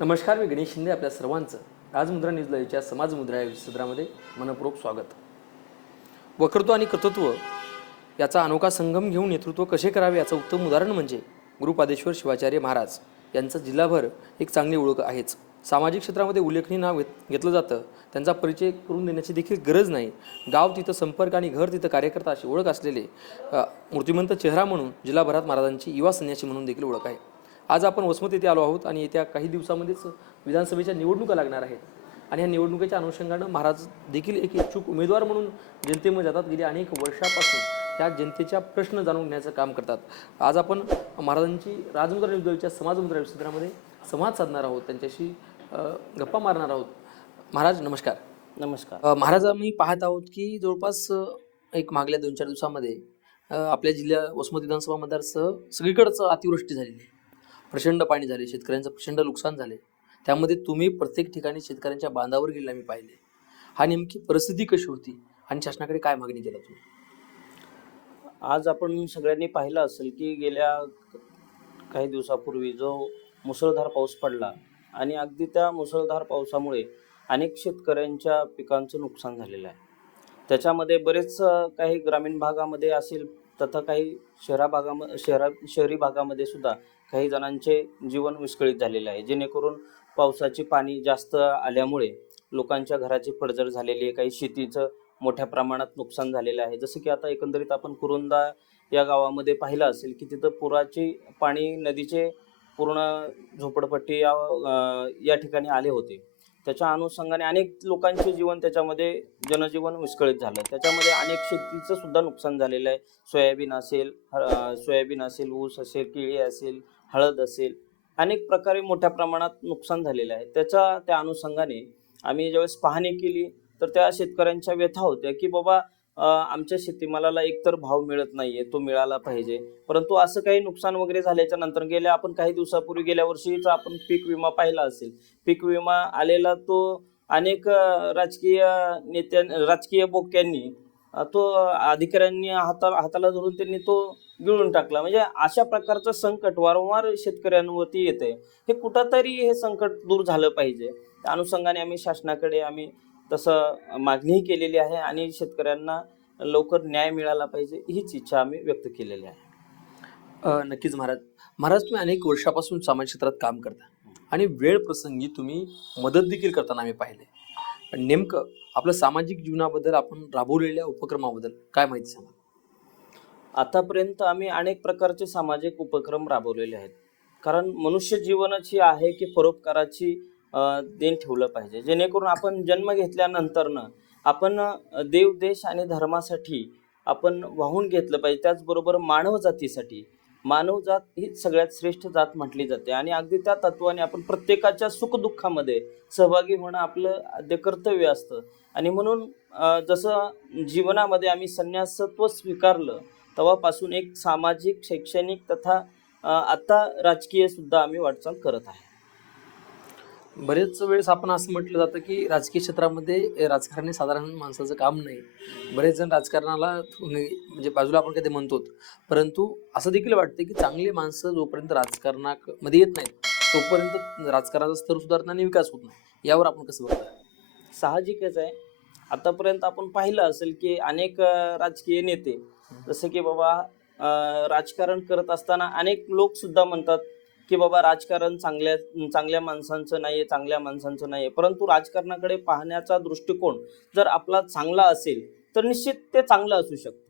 नमस्कार, मी गणेश शिंदे. आपल्या सर्वांचं आज मुद्रा न्यूज लाईव्हच्या समाज मुद्रा या सदरामध्ये मनपूर्वक स्वागत. वक्तृत्व आणि कर्तृत्व याचा अनोखा संगम घेऊन नेतृत्व कसे करावे याचं उत्तम उदाहरण म्हणजे गुरुपादेश्वर शिवाचार्य महाराज यांचं जिल्हाभर एक चांगली ओळख आहेच. सामाजिक क्षेत्रामध्ये उल्लेखनीय नाव घेतलं जातं, त्यांचा परिचय करून देण्याची देखील गरज नाही. गाव तिथं संपर्क आणि घर तिथं कार्यकर्ता अशी ओळख असलेले मूर्तिमंत चेहरा म्हणून जिल्हाभरात महाराजांची युवा संन्यासी म्हणून देखील ओळख आहे. आज आपण वसमत येथे आलो आहोत आणि येत्या काही दिवसामध्येच विधानसभेच्या निवडणुका लागणार आहेत आणि या निवडणुकीच्या अनुषंगानं महाराज देखील एक इच्छुक उमेदवार म्हणून जनतेमध्ये जातात. गेली अनेक वर्षापासून त्या जनतेच्या प्रश्न जाणून घेण्याचं काम करतात. आज आपण महाराजांची राजमुद्रा न्यूजच्या समाज मुद्रा सदरामध्ये संवाद साधणार आहोत, त्यांच्याशी गप्पा मारणार आहोत. महाराज नमस्कार. नमस्कार. महाराज, आम्ही पाहत आहोत की जवळपास एक मागल्या 2-4 दिवसामध्ये आपल्या जिल्ह्या वसमत विधानसभा मतदारसह सगळीकडंच अतिवृष्टी झालेली आहे. प्रचंड पाणी झाले, शेतकऱ्यांचं प्रचंड नुकसान झाले. त्यामध्ये तुम्ही प्रत्येक ठिकाणी शेतकऱ्यांच्या बांधावर गेलेला मी पाहिले. हा नेमकी परिस्थिती कशी होती आणि शासनाकडे काय मागणी केला तुम्ही? आज आपण सगळ्यांनी पाहिलं असेल की गेल्या काही दिवसापूर्वी जो मुसळधार पाऊस पडला आणि अगदी त्या मुसळधार पावसामुळे अनेक शेतकऱ्यांच्या पिकांचं नुकसान झालेलं आहे. त्याच्यामध्ये बरेच काही ग्रामीण भागामध्ये असेल तथा काही शहरी भागामध्ये सुद्धा काही जणांचे जीवन विस्कळीत झालेले आहे, जेणेकरून पावसाचे पाणी जास्त आल्यामुळे लोकांच्या घराची पडझड झालेली आहे. काही शेतीचं मोठ्या प्रमाणात नुकसान झालेलं आहे. जसं की आता एकंदरीत आपण कुरुंदा या गावामध्ये पाहिलं असेल की तिथं पुराचे पाणी नदीचे पूर्ण झोपडपट्टी या ठिकाणी आले होते. त्याच्या अनुषंगाने अनेक लोकांचे जीवन त्याच्यामध्ये जनजीवन विस्कळीत झालं. त्याच्यामध्ये अनेक शेतीचं सुद्धा नुकसान झालेलं आहे. सोयाबीन असेल, ऊस असेल, केळी असेल, हळद असेल, अनेक प्रकारे मोठ्या प्रमाणात नुकसान झालेलं आहे. त्या अनुषंगाने आम्ही ज्यावेळेस पाहणी केली तर त्या शेतकऱ्यांच्या व्यथा होत्या की बाबा आमच्या शेतीमालाला एकतर भाव मिळत नाहीये, तो मिळाला पाहिजे. परंतु असं काही नुकसान वगैरे झाल्याच्या नंतर आपण काही दिवसापूर्वी गेल्या वर्षीचा आपण पीक विमा पाहिला असेल. पीक विमा आलेला तो अनेक राजकीय बोक्यांनी तो अधिकाऱ्यांनी हाताला धरून त्यांनी तो गिळून टाकला. म्हणजे अशा प्रकारचं संकट वारंवार शेतकऱ्यांवरती येतंय. हे कुठंतरी हे संकट दूर झालं पाहिजे. त्या अनुषंगाने आम्ही शासनाकडे तसं मागणीही केलेली आहे आणि शेतकऱ्यांना लवकर न्याय मिळाला पाहिजे हीच इच्छा आम्ही व्यक्त केलेली आहे. नक्कीच महाराज. महाराज, तुम्ही अनेक वर्षापासून समाज क्षेत्रात काम करता आणि वेळ प्रसंगी तुम्ही मदत देखील करताना आम्ही पाहिले. पण नेमकं आपलं सामाजिक जीवनाबद्दल आपण राबवलेल्या उपक्रमाबद्दल काय माहिती सांगा? आतापर्यंत आम्ही अनेक प्रकारचे सामाजिक उपक्रम राबवलेले आहेत. कारण मनुष्य जीवनच ही आहे की परोपकाराची देण ठेवलं पाहिजे, जेणेकरून आपण जन्म घेतल्यानंतरनं आपण देव, देश आणि धर्मासाठी आपण वाहून घेतलं पाहिजे. त्याचबरोबर मानव जातीसाठी मानव जात ही सगळ्यात श्रेष्ठ जात म्हटली जाते आणि अगदी त्या तत्वाने आपण प्रत्येकाच्या सुखदुःखामध्ये सहभागी होणं आपलं आद्य कर्तव्य असतं. आणि म्हणून जसं जीवनामध्ये आम्ही संन्यासत्व स्वीकारलं तेव्हापासून एक सामाजिक, शैक्षणिक तथा आता राजकीय सुद्धा आम्ही वाटचाल करत आहे. बरेच वेळेस आपण असं म्हटलं जातं की राजकीय क्षेत्रामध्ये राजकारण हे साधारण माणसाचं काम नाही. बरेच जण राजकारणाला म्हणजे बाजूला आपण कधी म्हणतो, परंतु असं देखील वाटतं की चांगली माणसं जोपर्यंत राजकारणामध्ये येत नाहीत तोपर्यंत राजकारणाचा स्तर सुधारत नाही, विकास होत नाही. यावर आपण कसं बघता? साहजिकच आहे. आतापर्यंत आपण पाहिलं असेल की अनेक राजकीय नेते जसे की बाबा राजकारण करत असताना अनेक लोक सुद्धा म्हणतात की बाबा राजकारण चांगल्या माणसांचं नाहीये, चांगल्या माणसांचं नाहीये. परंतु राजकारणाकडे पाहण्याचा दृष्टिकोन जर आपला चांगला असेल तर निश्चित ते चांगलं असू शकतं.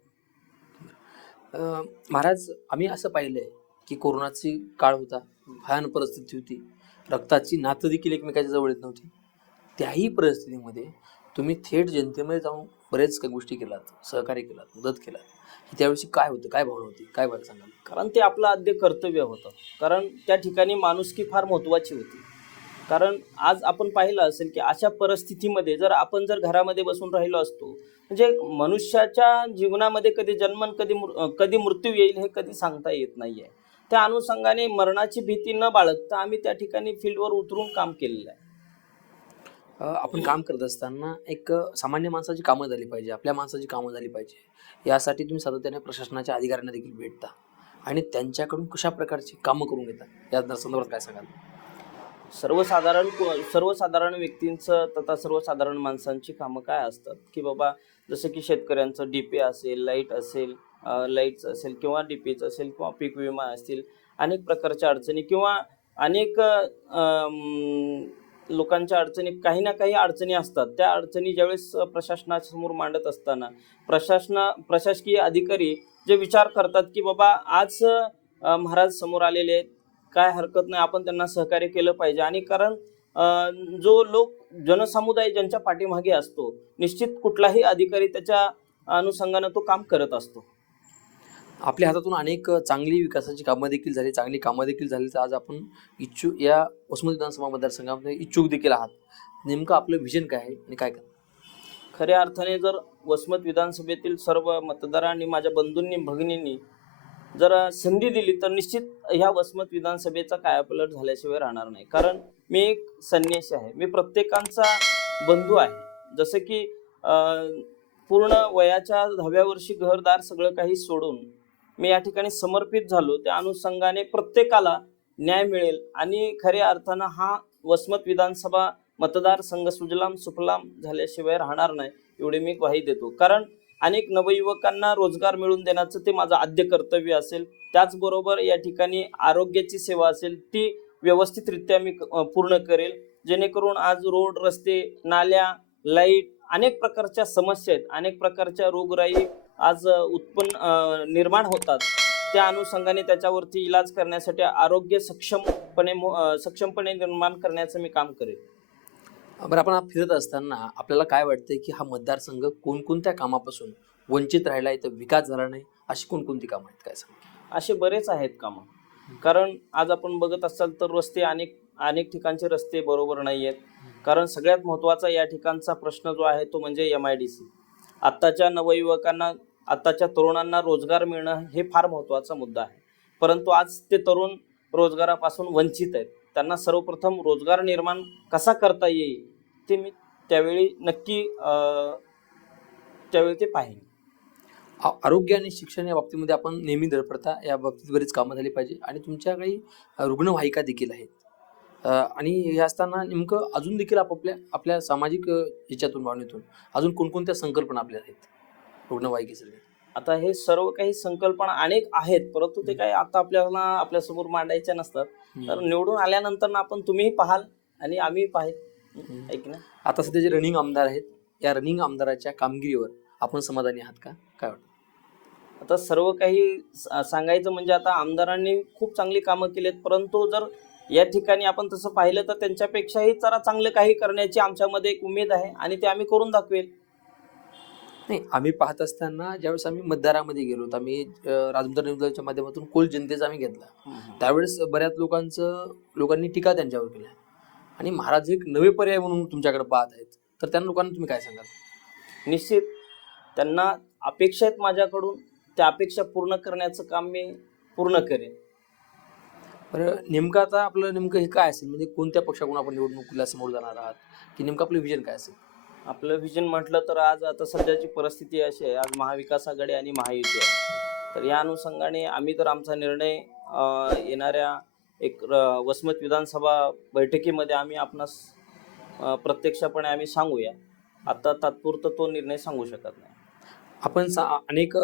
महाराज, आम्ही असं पाहिलंय की कोरोनाची काळ होता, भयान परिस्थिती होती, रक्ताची नातं देखील एकमेकाच्या जवळ येत नव्हती. त्याही परिस्थितीमध्ये तुम्ही थेट जनतेमध्ये जाऊन बरेच काही गोष्टी केलात, सहकार्य केलात, मदत केलात. त्यावेळी काय होतं, काय भावना होती, काय बरं सांगाल? कारण ते आपलं आद्य कर्तव्य होतं. कारण त्या ठिकाणी माणुसकी फार महत्त्वाची होती. कारण आज आपण पाहिलं असेल की अशा परिस्थितीमध्ये जर आपण घरामध्ये बसून राहिलो असतो, म्हणजे मनुष्याच्या जीवनामध्ये कधी जन्म कधी मृत्यू येईल हे कधी सांगता येत नाहीये. त्या अनुषंगाने मरणाची भीती न बाळगता आम्ही त्या ठिकाणी फील्डवर उतरून काम केलेलं आहे. आपण काम करत असताना एक सामान्य माणसाची कामं झाली पाहिजे, आपल्या माणसाची कामं झाली पाहिजे, यासाठी तुम्ही सातत्याने प्रशासनाच्या अधिकाऱ्यांना देखील भेटता आणि त्यांच्याकडून कशा प्रकारची कामं करून घेता, या संदर्भात काय सांगाल? सर्वसाधारण व्यक्तींचं तथा सर्वसाधारण माणसांची कामं काय असतात की बाबा, जसं की शेतकऱ्यांचं डीपी असेल, लाईट्स असेल किंवा डीपीच असेल किंवा पीक विमा असतील, अनेक प्रकारच्या अडचणी किंवा अनेक लोकांच्या अडचणी, काही ना काही अडचणी असतात. त्या अडचणी ज्यावेळेस प्रशासनासमोर मांडत असताना प्रशासकीय अधिकारी जे विचार करतात की बाबा आज महाराज समोर आलेले आहेत, काय हरकत नाही, आपण त्यांना सहकार्य केलं पाहिजे. आणि कारण जो जनसमुदाय ज्यांच्या पाठीमागे असतो, निश्चित कुठलाही अधिकारी त्याच्या अनुषंगानं तो काम करत असतो. आपल्या हातातून अनेक चांगली विकासाची कामं देखील झाली, चांगली कामं देखील झाली. तर आज आपण इच्छुक या वसमत विधानसभा मतदारसंघामध्ये इच्छुक देखील आहात. नेमकं आपलं विजन काय आहे आणि काय करणार? खऱ्या अर्थाने जर वसमत विधानसभेतील सर्व मतदारांनी, माझ्या बंधूंनी, भगिनींनी जर संधी दिली तर निश्चित ह्या वसमत विधानसभेचा कायापालट झाल्याशिवाय राहणार नाही. कारण मी एक संन्यासी आहे, मी प्रत्येकांचा बंधू आहे. जसं की पूर्ण वयाच्या 10व्या वर्षी घरदार सगळं काही सोडून मी या ठिकाणी समर्पित झालो. त्या अनुषंगाने प्रत्येकाला न्याय मिळेल आणि खऱ्या अर्थानं हा वसमत विधानसभा मतदारसंघ सुजलाम सुफलाम झाल्याशिवाय राहणार नाही, एवढे मी ग्वाही देतो. कारण अनेक नवयुवकांना रोजगार मिळवून देण्याचं ते माझं आद्य कर्तव्य असेल. त्याचबरोबर या ठिकाणी आरोग्याची सेवा असेल ती व्यवस्थितरित्या मी पूर्ण करेल, जेणेकरून आज रोड, रस्ते, नाल्या, लाईट, अनेक प्रकारच्या समस्या आहेत, अनेक प्रकारच्या रोगराई आज निर्माण होतात. त्या अनुषंगाने त्याच्यावरती इलाज करण्यासाठी आरोग्य सक्षमपणे निर्माण करण्याचं मी काम करेल. बरं, आपण फिरत असताना आपल्याला काय वाटतंय की हा मतदारसंघ कोणकोणत्या कामापासून वंचित राहिला आहे, तर विकास झाला नाही, अशी कोणकोणती कामं आहेत, काय सांगा? असे बरेच आहेत कामं. कारण आज आपण बघत असाल तर रस्ते, अनेक ठिकाणचे रस्ते बरोबर नाही आहेत. कारण सगळ्यात महत्त्वाचा या ठिकाणचा प्रश्न जो आहे तो म्हणजे MIDC. आत्ताच्या नवयुवकांना, आत्ताच्या तरुणांना रोजगार मिळणं हे फार महत्त्वाचा मुद्दा आहे. परंतु आज ते तरुण रोजगारापासून वंचित आहेत. त्यांना सर्वप्रथम रोजगार निर्माण कसा करता येईल ते मी त्यावेळी ते पाहिजे. आरोग्य आणि शिक्षण या बाबतीमध्ये आपण नेहमी धडपडता, या बाबतीत बरीच कामं झाली पाहिजे आणि तुमच्या काही रुग्णवाहिका देखील आहेत. आणि हे असताना नेमकं अजून देखील आपल्या सामाजिक ह्याच्यातून, भावनेतून अजून कोणकोणत्या संकल्पना आपल्या आहेत रुग्णवाहिकेसाठी? आता हे सर्व काही संकल्पना अनेक आहेत, परंतु ते काही आता आपल्यासमोर मांडायच्या नसतात. तर निवडून आल्यानंतर आपण तुम्हीही पाहाल आणि आम्ही पाहिल, ऐक ना. आता सध्या जे रनिंग आमदार आहेत, या रनिंग आमदाराच्या कामगिरीवर आपण समाधानी आहात का, काय वाटतं? आता सर्व काही सांगायचं म्हणजे आता आमदारांनी खूप चांगली कामं केलीत, परंतु जर या ठिकाणी आपण तसं पाहिलं तर त्यांच्यापेक्षाही जरा चांगलं काही करण्याची आमच्यामध्ये एक उमेद आहे आणि ते आम्ही करून दाखवेल. नाही, आम्ही पाहत असताना ज्यावेळेस आम्ही मतदारामध्ये गेलो, तर आम्ही राजमुद्रा न्यूजच्या माध्यमातून कोल जनतेचा आम्ही घेतला. त्यावेळेस बऱ्याच लोकांनी टीका त्यांच्यावर केल्या आणि महाराज एक नवे पर्याय म्हणून तुमच्याकडे पाहत आहेत, तर त्या लोकांना तुम्ही काय सांगाल? निश्चित त्यांना अपेक्षा आहेत माझ्याकडून, त्या अपेक्षा पूर्ण करण्याचं काम मी पूर्ण करेन. बरं, नेमकं आता आपलं नेमकं हे काय असेल, म्हणजे कोणत्या पक्षाकडून आपण निवडणुकीला समोर जाणार आहात, की नेमकं आपलं विजन काय असेल? आपलं विजन म्हटलं तर आज आता सध्याची परिस्थिती अशी आहे, आज महाविकास आघाडी आणि महायुती आहे. तर या अनुषंगाने आम्ही तर आमचा निर्णय येणाऱ्या वसमत विधानसभा बैठकीमध्ये आम्ही आपणास प्रत्यक्षपणे आम्ही सांगूया. आता तात्पुरतं तो निर्णय सांगू शकत नाही. आपण अनेक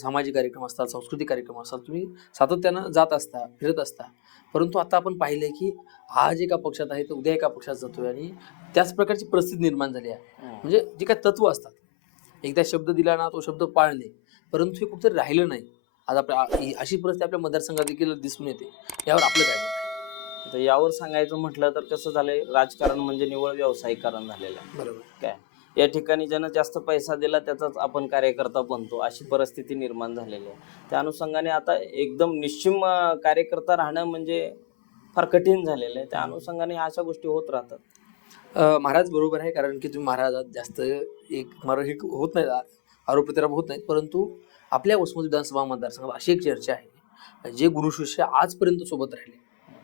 सामाजिक कार्यक्रम असतात, सांस्कृतिक कार्यक्रम असतात, तुम्ही सातत्यानं जात असता, फिरत असता, परंतु आता आपण पाहिलंय की आज एका पक्षात आहे तर उद्या एका पक्षात जातोय आणि त्याच प्रकारची परिस्थिती निर्माण झाली आहे. म्हणजे जे काही तत्व असतात, एकदा शब्द दिला ना तो शब्द पाळणे, परंतु हे कुठेतरी राहिलं नाही. आज अशी परिस्थिती आपल्या मतदारसंघात देखील दिसून येते. यावर आपलं काय मत? आता यावर सांगायचं म्हटलं तर कसं झालंय, राजकारण म्हणजे निव्वळ व्यावसायिकरण झालेलं आहे. बरोबर. काय या ठिकाणी ज्यानं जास्त पैसा दिला त्याचाच आपण कार्यकर्ता बनतो, अशी परिस्थिती निर्माण झालेली आहे. त्या अनुषंगाने आता एकदम निश्चिम कार्यकर्ता राहणं म्हणजे फार कठीण झालेलं आहे. त्या अनुषंगाने अशा गोष्टी होत राहतात. महाराज बरोबर आहे, कारण की तुम्ही महाराजात जास्त हे होत नाही, आरोप प्रत्यारोप होत नाहीत, परंतु आपल्या वसमत विधानसभा मतदारसंघात अशी एक चर्चा आहे, जे गुरु शिष्य आजपर्यंत सोबत राहिले,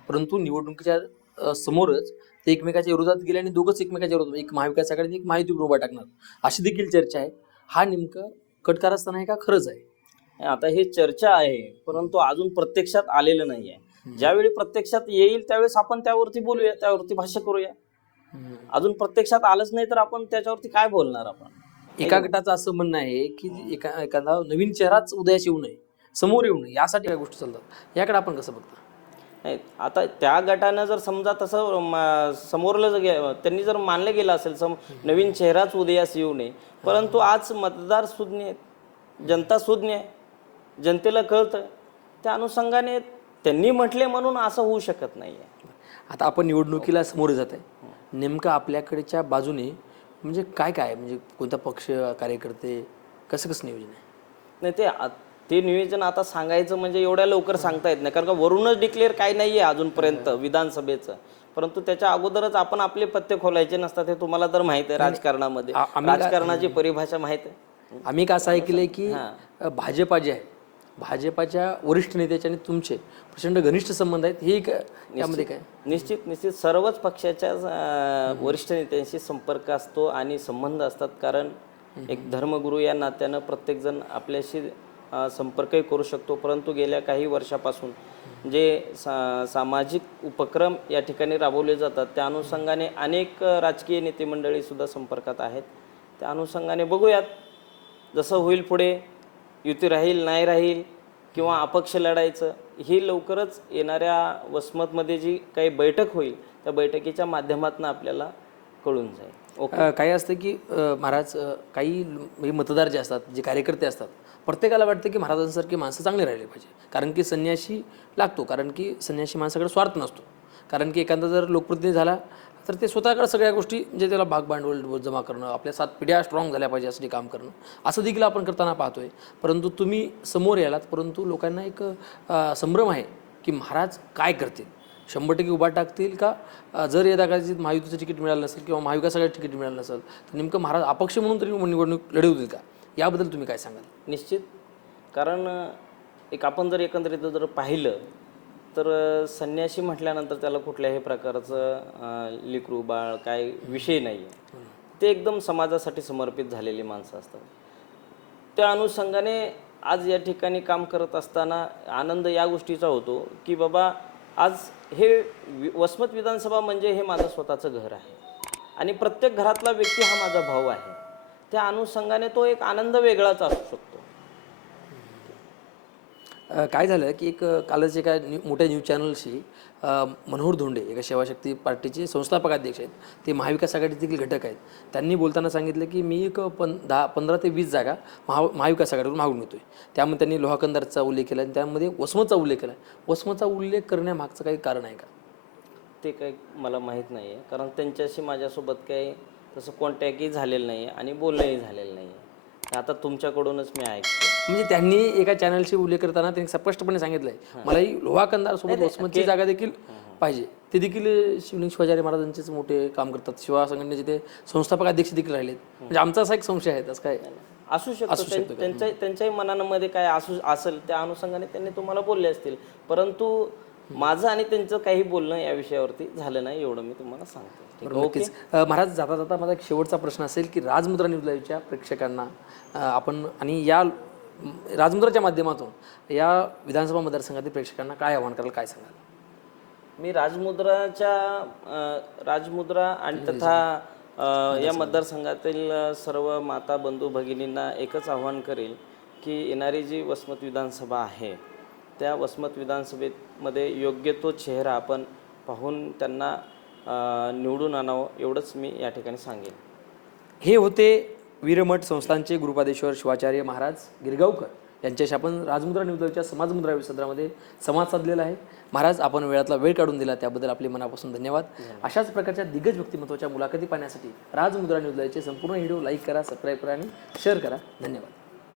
परंतु निवडणुकीच्या समोरच ते एकमेकाच्या विरोधात गेले आणि दोघंच एकमेकाच्या विरोधात, एक महाविकास आघाडी एक महायुती उभा टाकणार, अशी देखील चर्चा आहे. हा नेमकं कटकारस्थान आहे का खरंच आहे? आता हे चर्चा आहे, परंतु अजून प्रत्यक्षात आलेलं नाही आहे. ज्यावेळी प्रत्यक्षात येईल त्यावेळेस आपण त्यावरती बोलूया, त्यावरती भाष्य करूया. अजून प्रत्यक्षात आलंच नाही तर आपण त्याच्यावरती काय बोलणार आपण. एका गटाचं असं म्हणणं आहे की एखादा नवीन चेहराच उदयास येऊ नये, समोर येऊ नये, यासाठी काय गोष्टी चालतात. याकडे आपण कसं बघता? नाही, आता त्या गटानं जर समजा तसं समोरलं त्यांनी जर मानलं गेलं असेल नवीन चेहराच उदयास येऊ नये, परंतु आज मतदार सुज्ञ आहेत, जनता सुज्ञ आहे, जनतेला कळतं, त्या अनुषंगाने त्यांनी म्हटले म्हणून असं होऊ शकत नाही आहे. आता आपण निवडणुकीला समोर जात आहे, नेमकं आपल्याकडच्या बाजूने म्हणजे काय काय, म्हणजे कोणता पक्ष, कार्यकर्ते, कसं कसं नियोजन आहे? नाही, ते नियोजन आता सांगायचं म्हणजे एवढ्या लवकर सांगता येत नाही, कारण का वरूनच डिक्लेअर काय नाही आहे अजूनपर्यंत विधानसभेचं. परंतु त्याच्या अगोदरच आपण आपले पत्ते खोलायचे नसतात, हे तुम्हाला तर माहिती आहे. राजकारणामध्ये राजकारणाची परिभाषा माहिती आहे. आम्ही का असं ऐकलंय की भाजपा जे आहे, भाजपाच्या वरिष्ठ नेत्याचे आणि तुमचे प्रचंड घनिष्ठ संबंध आहेत, हे यामध्ये काय? निश्चित सर्वच पक्षाच्या वरिष्ठ नेत्यांशी संपर्क असतो आणि संबंध असतात, कारण एक धर्मगुरू या नात्यानं प्रत्येकजण आपल्याशी संपर्कही करू शकतो. परंतु गेल्या काही वर्षापासून जे सामाजिक उपक्रम या ठिकाणी राबवले जातात, त्या अनुषंगाने अनेक राजकीय नेते मंडळी सुद्धा संपर्कात आहेत. त्या अनुषंगाने बघूयात, जसं होईल पुढे, युती राहील नाही राहील किंवा अपक्ष लढायचं, ही लवकरच येणाऱ्या वसमतमध्ये जी काही बैठक होईल त्या बैठकीच्या माध्यमातून आपल्याला कळून जाईल. काही असतं की महाराज, काही मतदार जे असतात, जे कार्यकर्ते असतात, प्रत्येकाला वाटतं की महाराजांसारखी माणसं चांगली राहिली पाहिजे, कारण की संन्याशी लागतो, कारण की संन्याशी माणसाकडे स्वार्थ नसतो, कारण की एखादा जर लोकप्रतिनिधी झाला तर ते स्वतःकडे सगळ्या गोष्टी, जे त्याला भाग भांडवल जमा करणं, आपल्या 7 पिढ्या स्ट्रॉंग झाल्या पाहिजे यासाठी काम करणं, असं देखील आपण करताना पाहतोय. परंतु तुम्ही समोर यालात, परंतु लोकांना एक संभ्रम आहे की महाराज काय करतील, 100% उभा टाकतील का, जर यदा कदाचित महायुतीचं तिकीट मिळालं नसेल किंवा महाविकास आघाडीचं तिकीट मिळालं नसेल तर नेमकं महाराज अपक्ष म्हणून तरी निवडणूक लढवतील का, याबद्दल तुम्ही काय सांगाल? निश्चित, कारण आपण जर एकंदरीत जर पाहिलं तर संन्याशी म्हटल्यानंतर त्याला कुठल्याही प्रकारचं लेकरू बाळ काय विषय नाही आहे. ते एकदम समाजासाठी समर्पित झालेली माणसं असतात. त्या अनुषंगाने आज या ठिकाणी काम करत असताना आनंद या गोष्टीचा होतो की बाबा, आज हे वसमत विधानसभा म्हणजे हे माझं स्वतःचं घर आहे आणि प्रत्येक घरातला व्यक्ती हा माझा भाऊ आहे. त्या अनुषंगाने तो एक आनंद वेगळाच असू शकतो. काय झालं की कालच एका मोठ्या न्यूज चॅनलशी मनोहर धोंडे, एका सेवाशक्ती पार्टीचे संस्थापक अध्यक्ष आहेत, ते महाविकास आघाडीचे देखील घटक आहेत, त्यांनी बोलताना सांगितलं की मी एक 15 ते 20 जागा महाविकास आघाडीवरून मागून घेतोय. त्यामध्ये त्यांनी लोहाकंदारचा उल्लेख केला आणि त्यामध्ये वसमतचा उल्लेख केला. वसमतचा उल्लेख करण्यामागचं काही कारण आहे का? ते काही मला माहीत नाही आहे, कारण त्यांच्याशी माझ्यासोबत काही तसं कॉन्टॅक्टही झालेलं नाही आणि बोलणंही झालेलं नाही आहे. आता तुमच्याकडूनच मी ऐकतो. म्हणजे त्यांनी एका चॅनलशी उल्लेख करताना त्यांनी स्पष्टपणे सांगितलंय, मलाही लोहाकंदार सोबत वसमतची जागा देखील पाहिजे. ते देखील शिवलिंग शिवाचार्य महाराजांचेच मोठे काम करतात, शिवा संघटनेचे ते संस्थापक अध्यक्ष देखील राहिलेत. म्हणजे आमचा असा एक संशय आहे, तसं काय असू शकतो. त्यांच्याही मनामध्ये काय असेल त्या अनुषंगाने त्यांनी तुम्हाला बोलले असतील, परंतु माझं आणि त्यांचं काही बोलणं या विषयावरती झालं नाही, एवढं मी तुम्हाला सांगतो. नक्कीच. महाराज, जाता जाता माझा एक शेवटचा प्रश्न असेल की राजमुद्रा न्यूज लाईव्हच्या प्रेक्षकांना आपण आणि या राजमुद्राच्या माध्यमातून या विधानसभा मतदारसंघातील प्रेक्षकांना काय आवाहन कराल, काय सांगाल? मी राजमुद्रा आणि तथा या मतदारसंघातील सर्व माता बंधू भगिनींना एकच आव्हान करेल की येणारी जी वसमत विधानसभा आहे त्या वसमत विधानसभेमध्ये योग्य तो चेहरा आपण पाहून त्यांना निवडून आणावं, एवढंच मी या ठिकाणी सांगेन. हे होते वीरमठ संस्थानचे गुरुपादेश्वर शिवाचार्य महाराज गिरगावकर यांच्याशी आपण राजमुद्रा न्यूज लाईव्हच्या समाजमुद्रा सदरामध्ये संवाद साधलेला आहे. महाराज, आपण वेळातला वेळ काढून दिला त्याबद्दल आपले मनापासून धन्यवाद. अशाच प्रकारच्या दिग्गज व्यक्तिमत्वाच्या मुलाखती पाहण्यासाठी राजमुद्रा न्यूज लाईव्हचे संपूर्ण व्हिडिओ लाईक करा, सबस्क्राईब करा आणि शेअर करा. धन्यवाद.